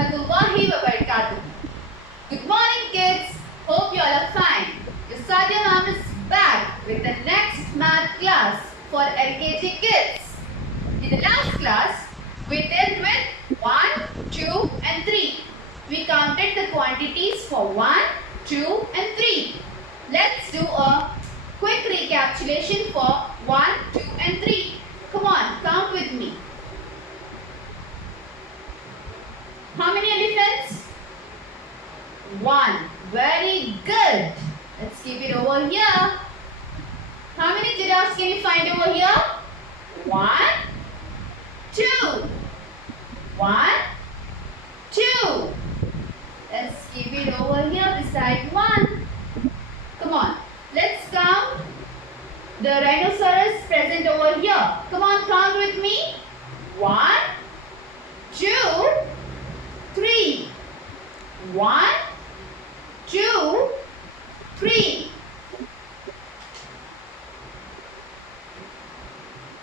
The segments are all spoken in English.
warahmatullahi wabarakatuh. Good morning, kids. Hope you all are fine. Your Sadia ma'am is back with the next math class for LKG kids. In the last class, we dealt with 1, 2 and 3. We counted the quantities for 1, 2 and 3. Let's do a quick recapitulation for 1, 2 and 3. Come on, count with me. How many elephants? 1. Very good. Let's keep it over here. How many giraffes can you find over here? 1, 2. 1, 2. Let's keep it over here beside 1. Come on. Let's count the rhinoceros present over here. Come on, count with me. 1, 2, 3. 1, 2, 3.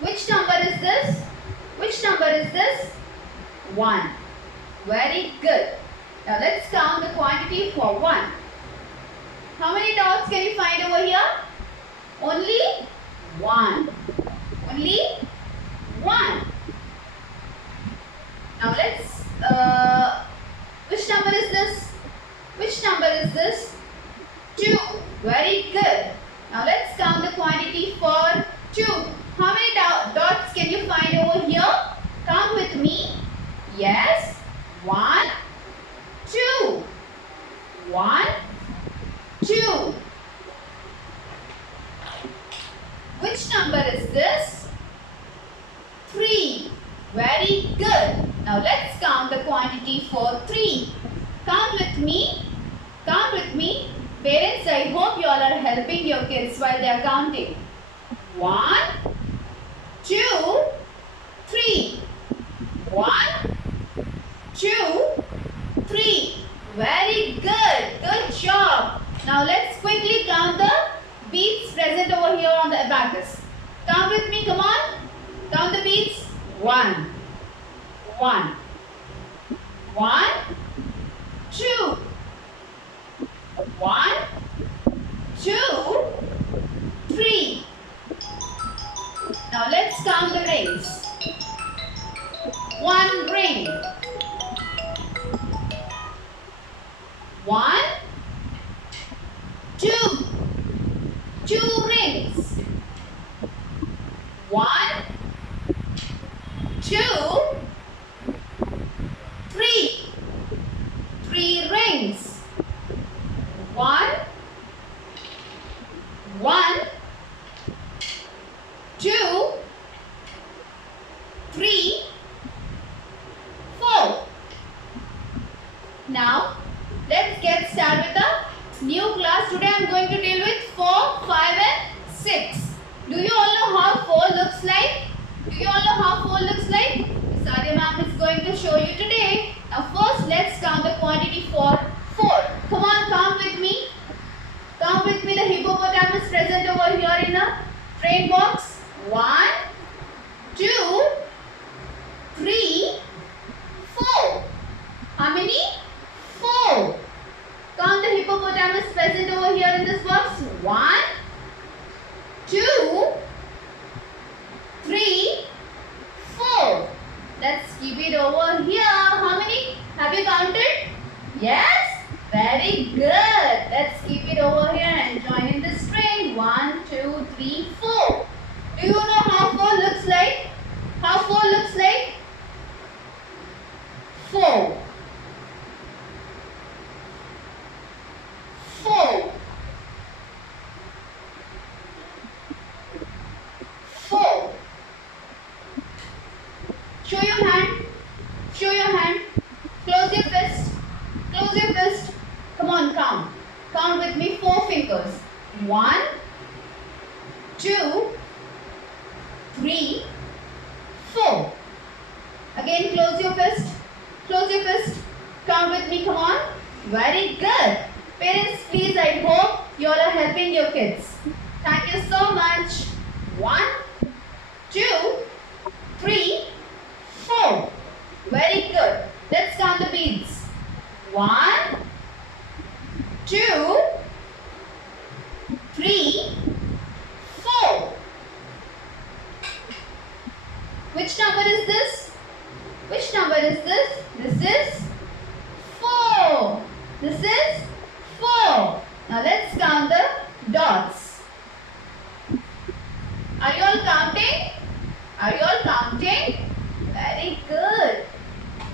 Which number is this? Which number is this? 1. Very good. Now let's count the quantity for 1. How many dots can you find over here? Only 1. Only 1. Now let's which number is this? Which number is this? 2. Very good. Now let's count the quantity for 2. How many dots can you find over here? Count with me. Yes. 1, 2. 1, 2. Which number is this? 3. Very good. Now let's count the quantity for 3. Count with me. Count with me. Parents, I hope you all are helping your kids while they are counting. 1, 2, 3. 1, 2, 3. Very good. Good job. Now let's quickly count the beads present over here on the abacus. Count with me. Come on. Count the beads. 1. 1. 1, 2. 1, 2, 3. Now let's count the rings. 1 ring. 1, 2. 2 rings. 1, 2, 3. 3 rings. 1, 2, 3, 4. Now, let's get started with the new class. Today I am going to deal with 4, 5 and 6. Do you all know how 4 looks like? Do you all know how 4 looks like? Sadia ma'am is going to show you today. Now first let's count the quantity for 4. Come on, count with me. Count with me the hippopotamus present over here in a train box. 1, 2, 3, 4. How many? 4. Count the hippopotamus present over here in this box. 1, 2, 3, 4. Let's keep it over here. How many? Have you counted? Yes? Very good. Let's keep it over here and join in the string. 1, 2, 3, 4. Do you know how 4 looks like? How 4 looks like? 4. 4. 4. Show your hand. Show your hand. Close your fist. Close your fist. Come on, count. Count with me 4 fingers. 1, 2, 3, 4. Again, close your fist. Close your fist. Count with me. Come on. Very good. Parents, please, I hope you all are helping your kids. Thank you so much. 1, 2, 3, 4. Very good. Let's count the beads. 1, 2, 3, 4. Which number is this? Which number is this? This is 4. This is 4. Now let's count the dots. Are you all counting? Are you all counting? Very good.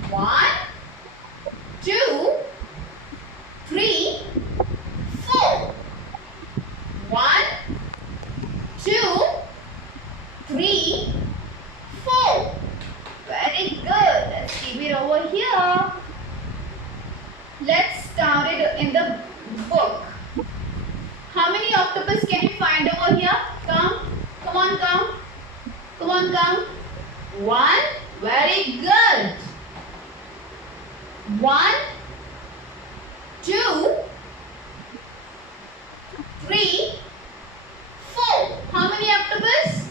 1, 2, 3, 4. 1, 2, 3, 4. Very good. Let's keep it over here. Let's count it in the book. How many octopus can you find over here? Count. Come on, count. Come on, count. 1. Very good. 1, 2, 3, 4. How many octopus?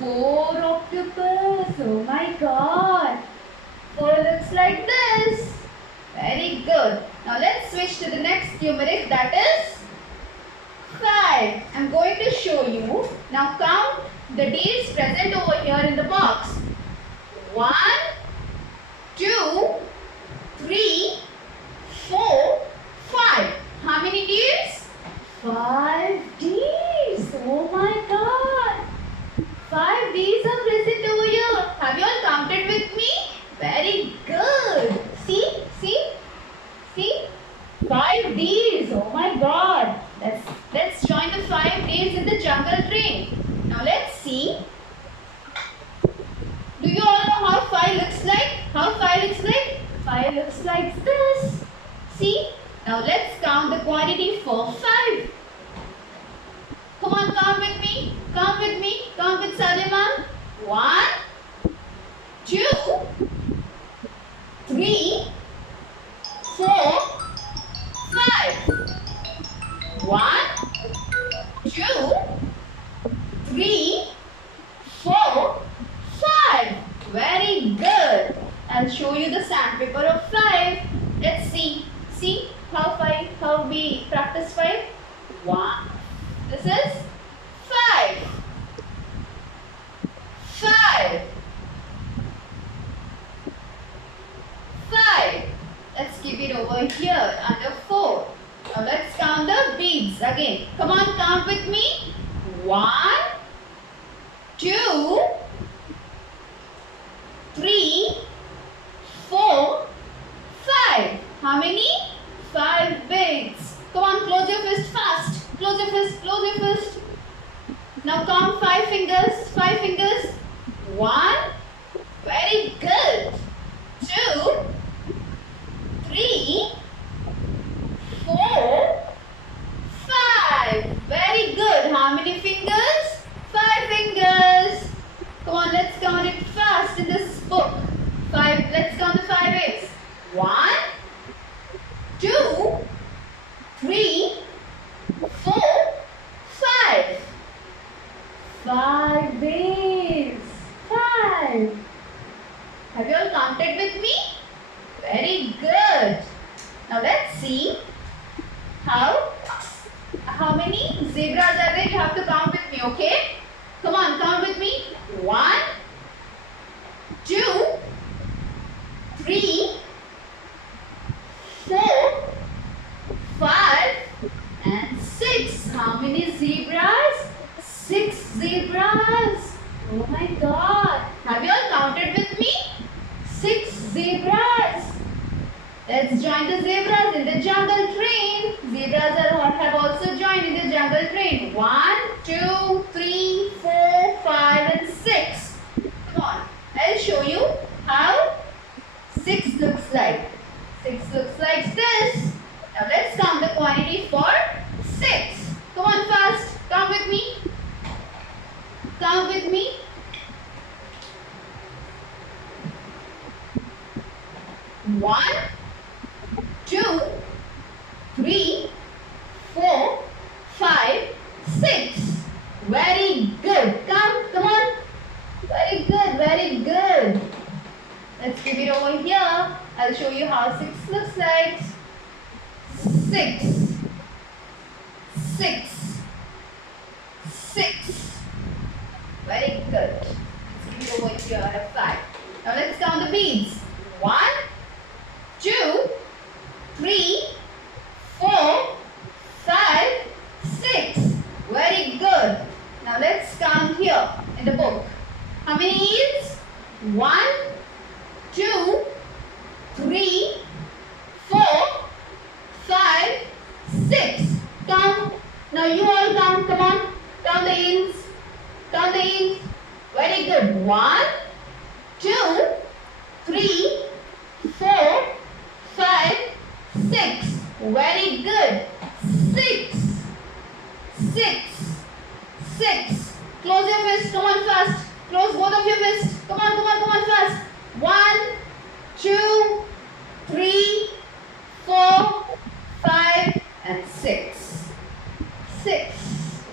4 octopus. Oh my god. 4 looks like this. Very good. Now let's switch to the next numeric, that is 5. I'm going to show you. Now count the deeds present over here in the box. 1, 2, 3, 4, 5. How many deeds? 5 deeds. Oh my god. 5 deeds are present over here. Have you all counted with me? Very good. See? 5 deeds. Oh my god. Let's join the 5 deeds in the jungle train. Now let's see. Do you all know how 5 looks like? How 5 looks like? 5 looks like this. See? Now let's count the quantity for 5. Come on, count with me. Count with me. Count with Salima. 1, 2, 3, 4, 5. 1, 2, 3, 4, 5. Very good. I'll show you the sandpaper of 5. Let's see. See how we practice 5. 1. This is 5. 5. 5. Let's keep it over here under 4. Now let's count the beads again. Come on, count with me. 1, 2, 3, 4, 5. How many? 5 beads. Come on, close your fist fast. Close your fist, close your fist. Now count 5 fingers. 5 fingers. 1. Very good. 2, 3, 4, 5. Very good. How many fingers? 5 fingers. Come on, let's count it fast in this book. 5. Let's count the 5 ways. 1, 2, 3, 4, 5. 5 ways. 5. Have you all counted with me? Very good. Now let's see how many zebras are there. You have to count with me, okay? Come on, count with me. 1, 2, 3, 4, 5, and 6. How many zebras? 6 zebras. Oh my god. Have you all counted with me? 6 zebras. Let's join the zebras in the jungle train. Zebras have also joined in the jungle train. 1, 2, 3, 4, 5, and 6. Come on. I'll show you how 6 looks like. 6 looks like this. Now let's count the quantity for 6. Come on fast. Count with me. Count with me. 1, 2, 3, 4, 5, 6. Very good. Come on. Very good, very good. Let's keep it over here. I'll show you how 6 looks like. 6, 6, 6. Very good. Let's give it over here a 5. Now let's count the beads. 1, 2, 3, 4, 5, 6. Very good. Now let's count here in the book. How many beads? 1, 2, 3, 4, 5, 6. Count. Now you all count. Come on. Count the ends. Count the ends. Very good. 1, 2, 3, 4, 5, 6. Very good. 6. 6. 6. Close your fist. Come on fast. Close both of your fists. Come on, come on, come on fast. 1, 2, 3, 4, 5, and 6. 6.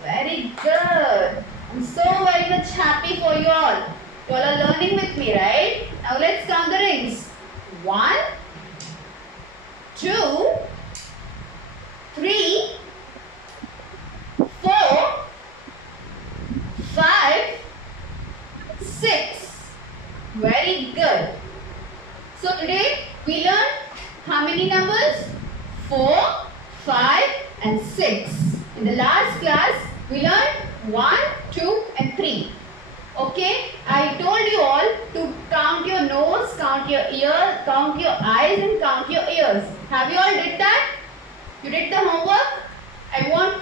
Very good. I'm so very much happy for you all. You all are learning with me, right? Now let's count the rings. 1, 2, 3, 4, 5, 6. Very good. So today we learned how many numbers? 4, 5 and 6. In the last class we learned 1, 2 and 3. Okay, I told you all to count your nose, count your ear, count your eyes and count your ears. Have you all did that? You did the homework? I want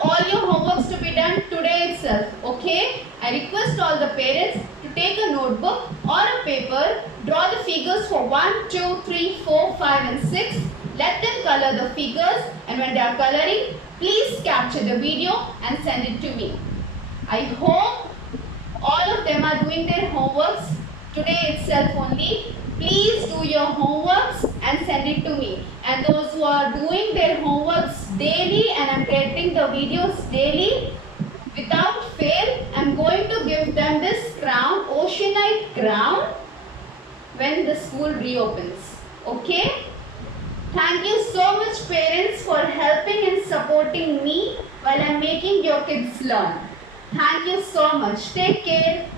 all your homeworks to be done today itself. Okay? I request all the parents to take a notebook or a paper, draw the figures for 1, 2, 3, 4, 5 and 6. Let them color the figures, and when they are coloring, please capture the video and send it to me. I hope all of them are doing their homeworks today itself only. Please do your homeworks and send it to me. And those who are doing their homeworks daily and I'm getting the videos daily, without fail, I'm going to give them this crown, Oceanite crown, when the school reopens. Okay? Thank you so much parents for helping and supporting me while I'm making your kids learn. Thank you so much. Take care.